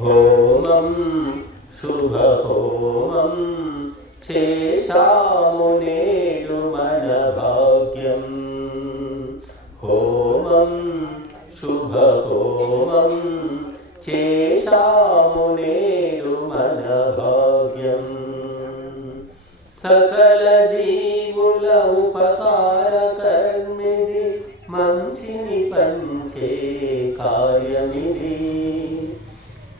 హోమం శుభహోమం చేశాము నేడు మన భాగ్యం. హోమం శుభహోమం చేశాము నేడు మన భాగ్యం. సకల జీవుల ఉపకార కర్మిది, మంచిని పంచే కార్యమిది.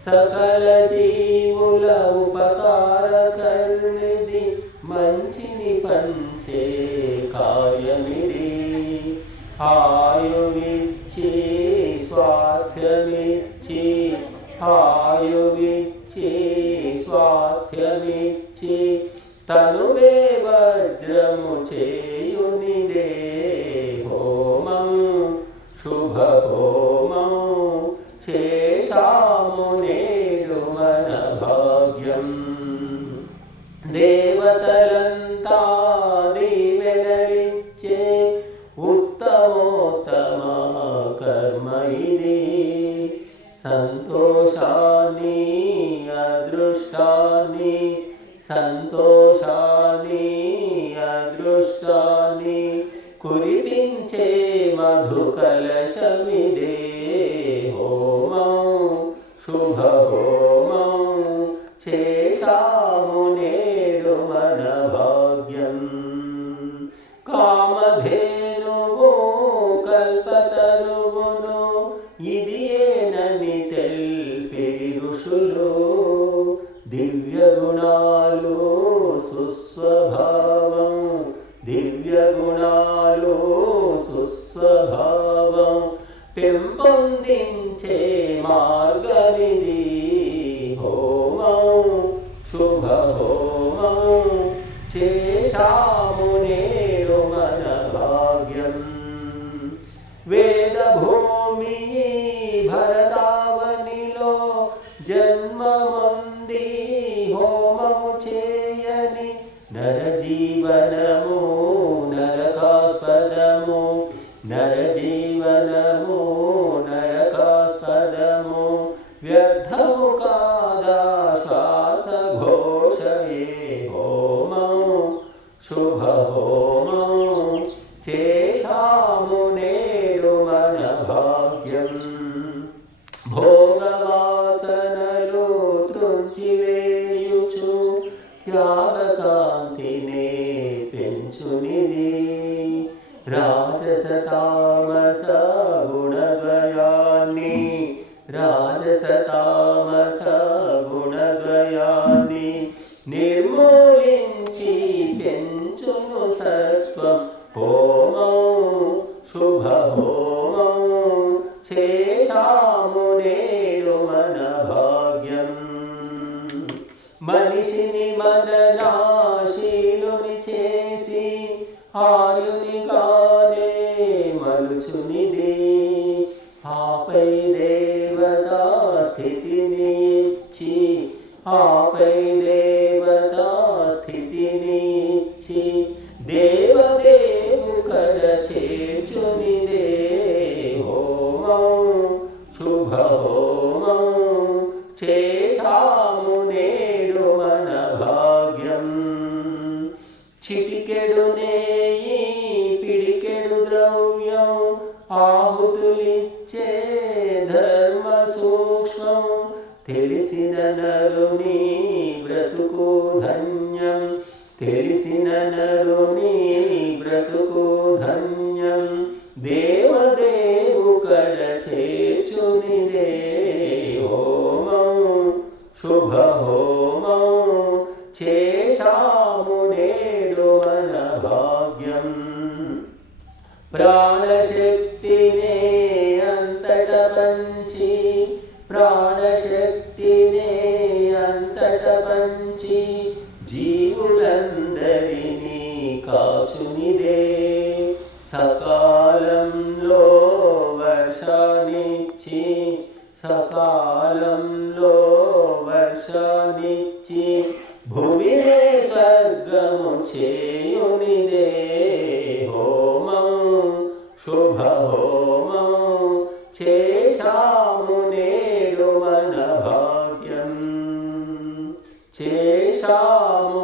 సకల జీవుల ఉపకార కర్మిది, మంచిని పంచే కార్యమిది. ఆయువిచ్చి స్వాస్థ్యమిచ్చి, ఆయువిచ్చి స్వాస్థ్యమిచ్చి, తనువే వజ్రము చేయునిదే. హోమం శుభహోమం చేశాము నేడు మన భాగ్యం. దేవతలంతా దీవెనలిచ్చే ఉత్తమోత్తమ కర్మ ఇది. సంతోషాన్ని అదృష్టాన్ని, సంతోషాన్ని అదృష్టాన్ని కురిపించే మధు కలశమిదే. హోమం శుభహోమం చేశాము నేడు మన భాగ్యం. కామధేనువు కల్పతరువును ఇది ఏనని తెల్పిరి ఋషులు. దివ్య గుణాలు సుస్వభావం, దివ్య గుణాలు సుస్వభావం పెంపొందించే మార్గమిది. హోమం శుభహోమం చేశాము నేడు మన భాగ్యం. వేదభూమి భరతావనిలో జన్మమొంది హోమము చేయని, నరజీవనము నరకాస్పదము, నరజీవనము నరకాస్పదము. వ్యర్థము కాదా శ్వాసఘోషయే. హోమం శుభహోమం చేశాము నేడు మన భాగ్యం. భోగవాసనలు త్రుంచివేయుచు త్యాగకాంతినే పెంచునిది. రాజస తామస గుణద్వయాన్ని, రాజస తామస గుణద్వయాన్ని నిర్మూలించి పెంచును సత్వం. హోమం శుభహోమం చేశాము నేడు మన భాగ్యం. మనిషిని మననాశీలుని చేసి ఆయునిగానే మలుచునిది. ఆపై దేవతా స్థితిని ఇచ్చి, ఆపై దేవతా స్థితిని ఇచ్చి, దేవదేవు కడ చేర్చునిదే. హోమం శుభహోమం చేశాము నేడు మన భాగ్యం. చిటికెడు నేయి పిడికెడు ద్రవ్యం, ఆహుతులిచ్చే ధర్మ సూక్ష్మం. తెలిసిన నరుని బ్రతుకు ధన్యం, తెలిసిన నరుని బ్రతుకు ధన్యం. దేవదేవు కడ చేర్చునిదే. హోమం శుభహోమం చేశాము నేడు మన భాగ్యం. ప్రాణశక్తినే అంతట పంచి, ప్రాణశక్తినే అంతట పంచి, జీవులందరినీ కాచునిదే. సకాలంలో వర్షాన్నిచ్చి, సకాలంలో వర్షాన్నిచ్చి, భువినే స్వర్గము చేయునిదే. హోమం శుభహోమం చేశాము నేడు మన భాగ్యం. చేశాము